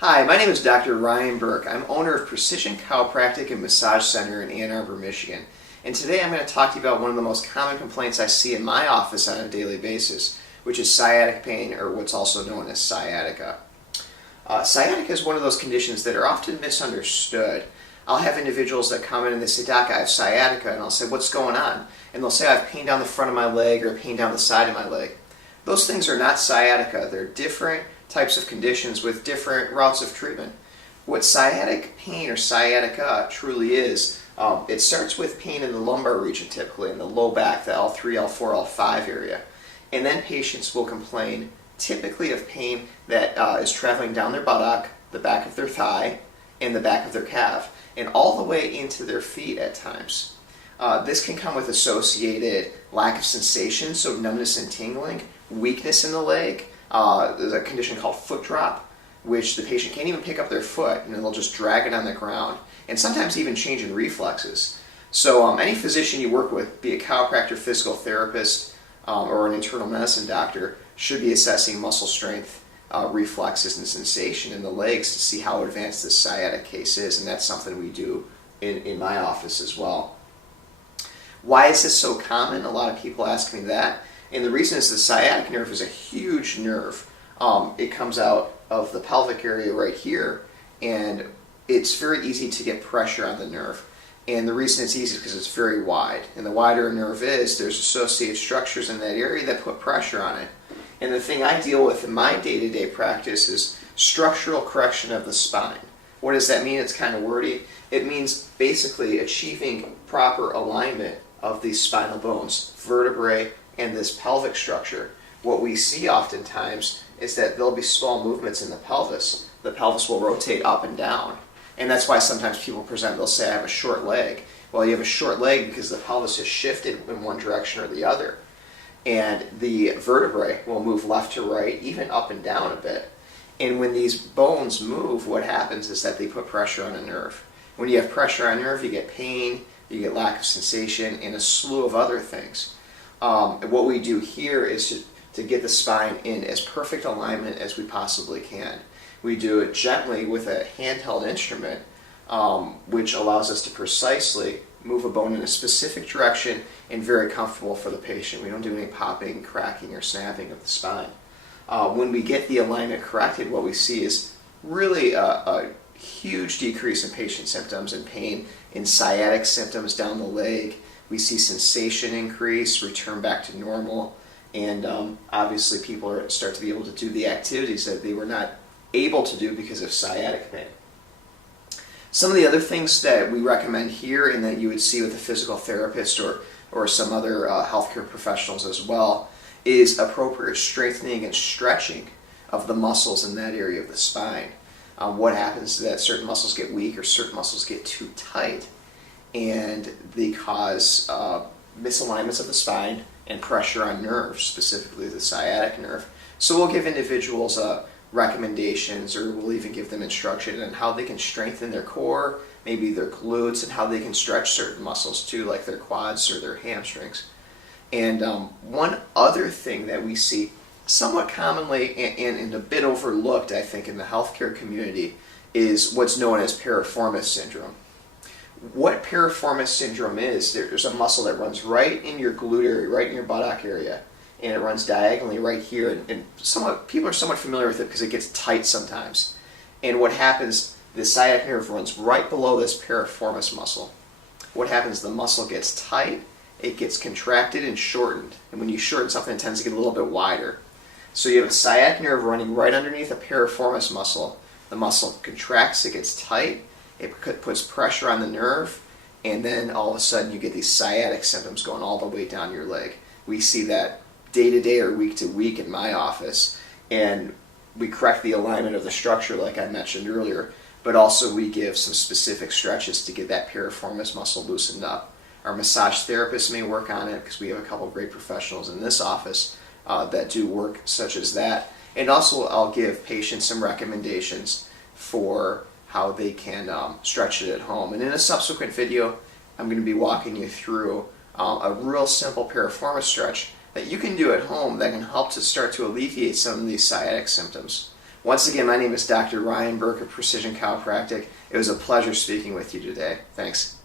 Hi, my name is Dr. Ryan Burke. I'm owner of Precision Chiropractic and Massage Center in Ann Arbor, Michigan. And today I'm going to talk to you about one of the most common complaints I see in my office on a daily basis, which is sciatic pain, or what's also known as sciatica. Sciatica is one of those conditions that are often misunderstood. I'll have individuals that come in and they say, "Doc, I have sciatica," and I'll say, "What's going on?" And they'll say, "I have pain down the front of my leg or pain down the side of my leg." Those things are not sciatica. They're different types of conditions with different routes of treatment. What sciatic pain or sciatica truly is, it starts with pain in the lumbar region, typically in the low back, the L3, L4, L5 area. And then patients will complain typically of pain that is traveling down their buttock, the back of their thigh, and the back of their calf, and all the way into their feet at times. This can come with associated lack of sensation, so numbness and tingling, weakness in the leg. There's a condition called foot drop, which the patient can't even pick up their foot and they'll just drag it on the ground, and sometimes even change in reflexes. So any physician you work with, be a chiropractor, physical therapist, or an internal medicine doctor, should be assessing muscle strength, reflexes, and sensation in the legs to see how advanced this sciatic case is, and that's something we do in my office as well. Why is this so common? A lot of people ask me that. And the reason is the sciatic nerve is a huge nerve. It comes out of the pelvic area right here, and it's very easy to get pressure on the nerve. And the reason it's easy is because it's very wide. And the wider a nerve is, there's associated structures in that area that put pressure on it. And the thing I deal with in my day-to-day practice is structural correction of the spine. What does that mean? It's kind of wordy. It means basically achieving proper alignment of these spinal bones, vertebrae, and this pelvic structure. What we see oftentimes is that there'll be small movements in the pelvis. The pelvis will rotate up and down. And that's why sometimes people present, they'll say, "I have a short leg." Well, you have a short leg because the pelvis has shifted in one direction or the other. And the vertebrae will move left to right, even up and down a bit. And when these bones move, what happens is that they put pressure on a nerve. When you have pressure on a nerve, you get pain, you get lack of sensation, and a slew of other things. What we do here is to get the spine in as perfect alignment as we possibly can. We do it gently with a handheld instrument, which allows us to precisely move a bone in a specific direction and very comfortable for the patient. We don't do any popping, cracking, or snapping of the spine. When we get the alignment corrected, what we see is really a huge decrease in patient symptoms and pain, in sciatic symptoms down the leg. We see sensation increase, return back to normal, and obviously people start to be able to do the activities that they were not able to do because of sciatic pain. Some of the other things that we recommend here, and that you would see with a physical therapist or some other healthcare professionals as well, is appropriate strengthening and stretching of the muscles in that area of the spine. What happens is that certain muscles get weak or certain muscles get too tight, and they cause misalignments of the spine and pressure on nerves, specifically the sciatic nerve. So we'll give individuals recommendations, or we'll even give them instruction on how they can strengthen their core, maybe their glutes, and how they can stretch certain muscles too, like their quads or their hamstrings. And one other thing that we see somewhat commonly and a bit overlooked, I think, in the healthcare community is what's known as piriformis syndrome. What piriformis syndrome is, there's a muscle that runs right in your glute area, right in your buttock area, and it runs diagonally right here, and people are somewhat familiar with it because it gets tight sometimes. And what happens, the sciatic nerve runs right below this piriformis muscle. What happens, the muscle gets tight, it gets contracted and shortened, and when you shorten something, it tends to get a little bit wider. So you have a sciatic nerve running right underneath a piriformis muscle. The muscle contracts, it gets tight, it puts pressure on the nerve, and then all of a sudden you get these sciatic symptoms going all the way down your leg. We see that day to day or week to week in my office, and we correct the alignment of the structure like I mentioned earlier, but also we give some specific stretches to get that piriformis muscle loosened up. Our massage therapists may work on it because we have a couple of great professionals in this office that do work such as that. And also I'll give patients some recommendations for how they can stretch it at home. And in a subsequent video, I'm going to be walking you through a real simple piriformis stretch that you can do at home that can help to start to alleviate some of these sciatic symptoms. Once again, my name is Dr. Ryan Burke of Precision Chiropractic. It was a pleasure speaking with you today. Thanks.